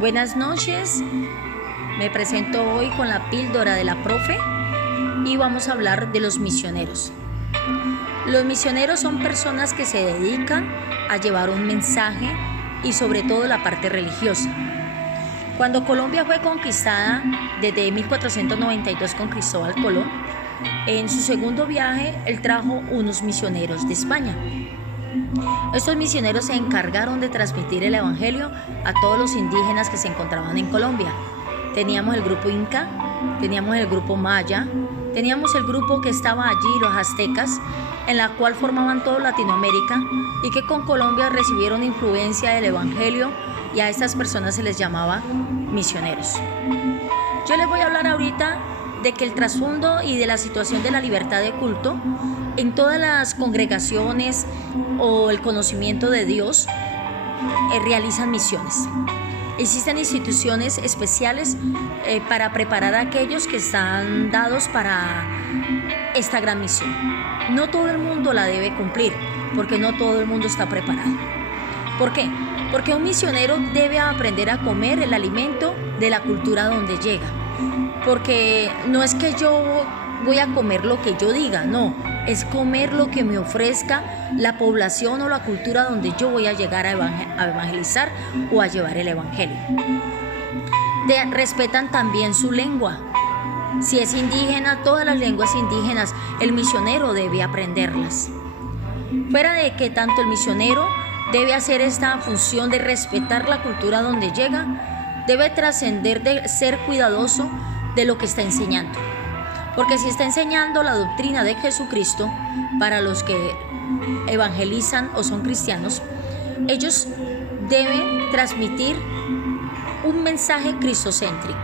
Buenas noches, me presento hoy con la píldora de la profe y vamos a hablar de los misioneros. Los misioneros son personas que se dedican a llevar un mensaje y sobre todo la parte religiosa. Cuando Colombia fue conquistada desde 1492 con Cristóbal Colón, en su segundo viaje él trajo unos misioneros de España. Estos misioneros se encargaron de transmitir el evangelio a todos los indígenas que se encontraban en Colombia. Teníamos el grupo Inca, teníamos el grupo Maya, teníamos el grupo que estaba allí, los aztecas, en la cual formaban toda Latinoamérica y que con Colombia recibieron influencia del evangelio, y a estas personas se les llamaba misioneros. Yo les voy a hablar ahorita de que el trasfondo y de la situación de la libertad de culto en todas las congregaciones o el conocimiento de Dios realizan misiones. Existen instituciones especiales para preparar a aquellos que están dados para esta gran misión. No todo el mundo la debe cumplir, porque no todo el mundo está preparado. ¿Por qué? Porque un misionero debe aprender a comer el alimento de la cultura donde llega. Porque no es que yo voy a comer lo que yo diga, no, es comer lo que me ofrezca la población o la cultura donde yo voy a llegar a evangelizar o a llevar el evangelio. Respetan también su lengua. Si es indígena, todas las lenguas indígenas, el misionero debe aprenderlas. Fuera de que tanto el misionero debe hacer esta función de respetar la cultura donde llega, debe trascender de ser cuidadoso de lo que está enseñando. Porque si está enseñando la doctrina de Jesucristo para los que evangelizan o son cristianos, ellos deben transmitir un mensaje cristocéntrico.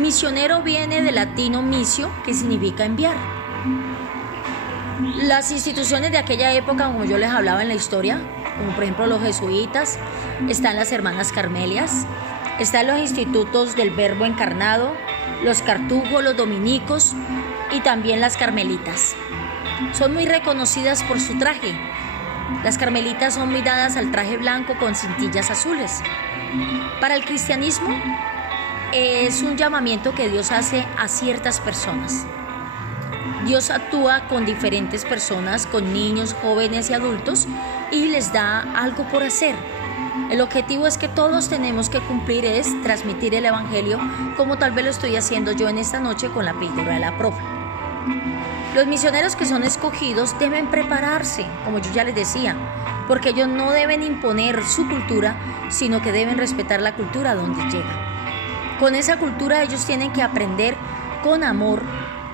Misionero viene del latino missio, que significa enviar. Las instituciones de aquella época, como yo les hablaba en la historia, como por ejemplo los jesuitas, están las hermanas carmelias, están los institutos del Verbo encarnado, los cartujos, los dominicos y también las carmelitas. Son muy reconocidas por su traje. Las carmelitas son muy dadas al traje blanco con cintillas azules. Para el cristianismo es un llamamiento que Dios hace a ciertas personas. Dios actúa con diferentes personas, con niños, jóvenes y adultos, y les da algo por hacer. El objetivo es que todos tenemos que cumplir, es transmitir el evangelio, como tal vez lo estoy haciendo yo en esta noche con la píldora de la profe. Los misioneros que son escogidos deben prepararse, como yo ya les decía, porque ellos no deben imponer su cultura, sino que deben respetar la cultura donde llegan. Con esa cultura ellos tienen que aprender con amor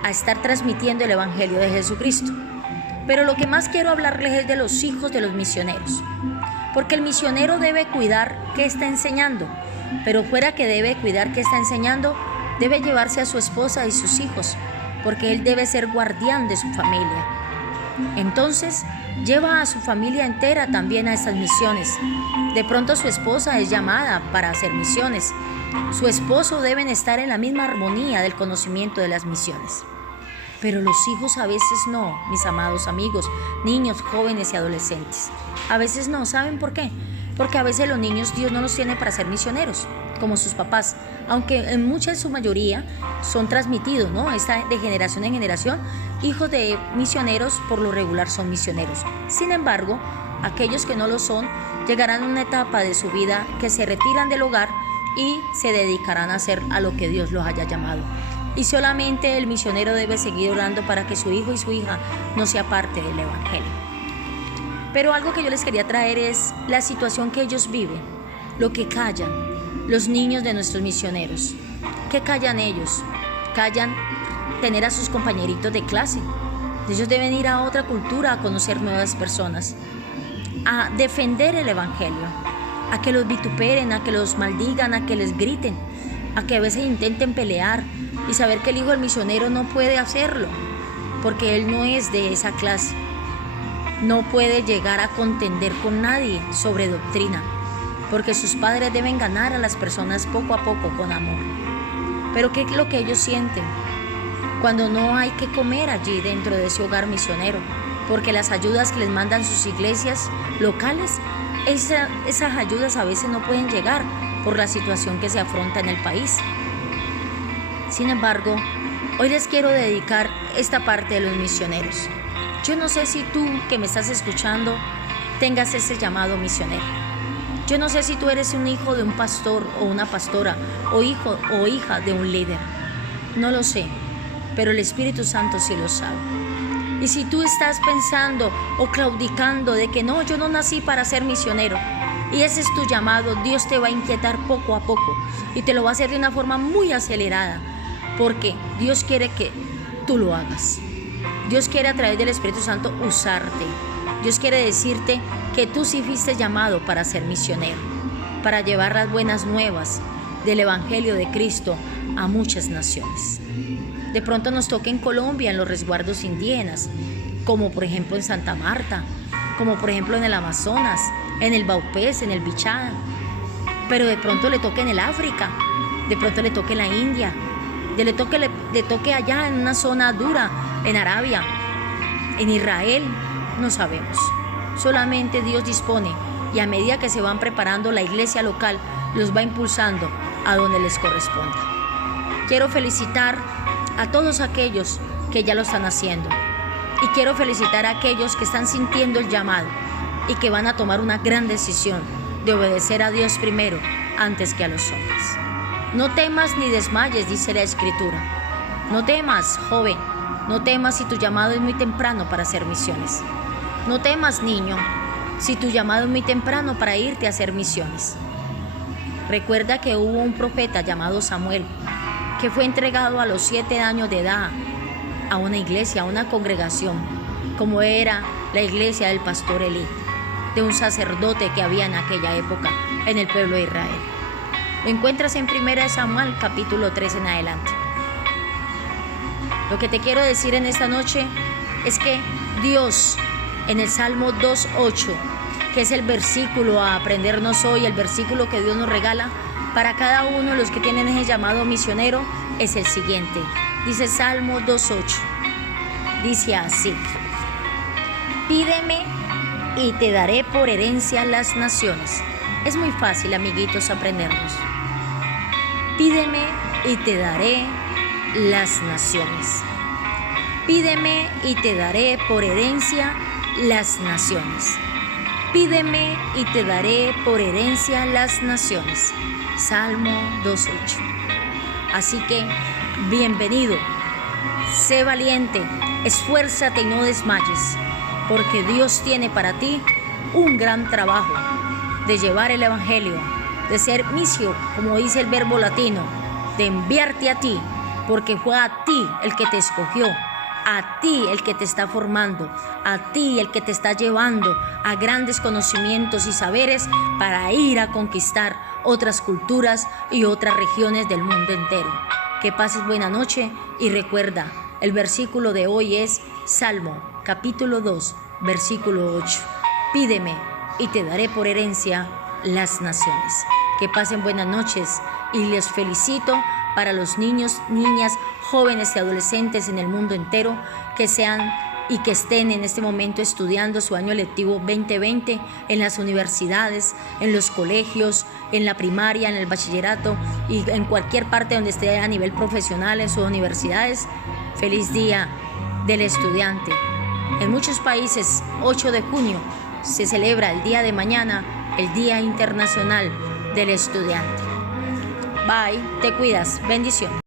a estar transmitiendo el evangelio de Jesucristo. Pero lo que más quiero hablarles es de los hijos de los misioneros. Porque el misionero debe cuidar qué está enseñando, pero fuera que debe cuidar qué está enseñando, debe llevarse a su esposa y sus hijos, porque él debe ser guardián de su familia. Entonces, lleva a su familia entera también a estas misiones. De pronto su esposa es llamada para hacer misiones. Su esposo deben estar en la misma armonía del conocimiento de las misiones. Pero los hijos a veces no, mis amados amigos, niños, jóvenes y adolescentes. A veces no, ¿saben por qué? Porque a veces los niños Dios no los tiene para ser misioneros, como sus papás, aunque en su mayoría son transmitidos, ¿no? De generación en generación, hijos de misioneros por lo regular son misioneros. Sin embargo, aquellos que no lo son, llegarán a una etapa de su vida que se retiran del hogar y se dedicarán a hacer a lo que Dios los haya llamado. Y solamente el misionero debe seguir orando para que su hijo y su hija no sea parte del evangelio. Pero algo que yo les quería traer es la situación que ellos viven, lo que callan los niños de nuestros misioneros. ¿Qué callan ellos? Callan tener a sus compañeritos de clase. Ellos deben ir a otra cultura a conocer nuevas personas, a defender el evangelio, a que los vituperen, a que los maldigan, a que les griten, a que a veces intenten pelear, y saber que el hijo del misionero no puede hacerlo, porque él no es de esa clase. No puede llegar a contender con nadie sobre doctrina, porque sus padres deben ganar a las personas poco a poco con amor. Pero ¿qué es lo que ellos sienten cuando no hay que comer allí dentro de ese hogar misionero? Porque las ayudas que les mandan sus iglesias locales esas ayudas a veces no pueden llegar por la situación que se afronta en el país. Sin embargo, hoy les quiero dedicar esta parte de los misioneros. Yo no sé si tú que me estás escuchando tengas ese llamado misionero. Yo no sé si tú eres un hijo de un pastor o una pastora o hijo o hija de un líder. No lo sé, pero el Espíritu Santo sí lo sabe. Y si tú estás pensando o claudicando de que no, yo no nací para ser misionero, y ese es tu llamado, Dios te va a inquietar poco a poco y te lo va a hacer de una forma muy acelerada, porque Dios quiere que tú lo hagas. Dios quiere a través del Espíritu Santo usarte. Dios quiere decirte que tú sí fuiste llamado para ser misionero, para llevar las buenas nuevas del Evangelio de Cristo a muchas naciones. De pronto nos toca en Colombia, en los resguardos indígenas, como por ejemplo en Santa Marta, como por ejemplo en el Amazonas, en el Baupés, en el Bichada. Pero de pronto le toque en el África, de pronto le toque en la India, le toque allá en una zona dura, en Arabia, en Israel, no sabemos. Solamente Dios dispone, y a medida que se van preparando, la iglesia local los va impulsando a donde les corresponda. Quiero felicitar a todos aquellos que ya lo están haciendo, y quiero felicitar a aquellos que están sintiendo el llamado y que van a tomar una gran decisión de obedecer a Dios primero antes que a los hombres. No temas ni desmayes, dice la Escritura. No temas, joven, no temas si tu llamado es muy temprano para hacer misiones. No temas, niño, si tu llamado es muy temprano para irte a hacer misiones. Recuerda que hubo un profeta llamado Samuel que fue entregado a los 7 años de edad a una iglesia, a una congregación, como era la iglesia del pastor Elí, de un sacerdote que había en aquella época en el pueblo de Israel. Lo encuentras en 1 Samuel capítulo 3 en adelante. Lo que te quiero decir en esta noche es que Dios, en el Salmo 2:8, que es el versículo a aprendernos hoy, el versículo que Dios nos regala para cada uno de los que tienen ese llamado misionero, es el siguiente. Dice Salmo 2:8, dice así: pídeme y te daré por herencia las naciones. Es muy fácil, amiguitos, aprendernos. Pídeme y te daré las naciones. Pídeme y te daré por herencia las naciones. Pídeme y te daré por herencia las naciones. Salmo 2:8. Así que, bienvenido, sé valiente, esfuérzate y no desmayes, porque Dios tiene para ti un gran trabajo de llevar el Evangelio, de ser misio, como dice el verbo latino, de enviarte a ti, porque fue a ti el que te escogió, a ti el que te está formando, a ti el que te está llevando a grandes conocimientos y saberes para ir a conquistar otras culturas y otras regiones del mundo entero. Que pases buena noche y recuerda, el versículo de hoy es Salmo capítulo 2, versículo 8. Pídeme y te daré por herencia las naciones. Que pasen buenas noches y les felicito para los niños, niñas, jóvenes y adolescentes en el mundo entero que sean y que estén en este momento estudiando su año lectivo 2020 en las universidades, en los colegios, en la primaria, en el bachillerato y en cualquier parte donde esté a nivel profesional en sus universidades. Feliz Día del Estudiante. En muchos países, 8 de junio, se celebra el día de mañana, el Día Internacional del Estudiante. Bye, te cuidas, bendición.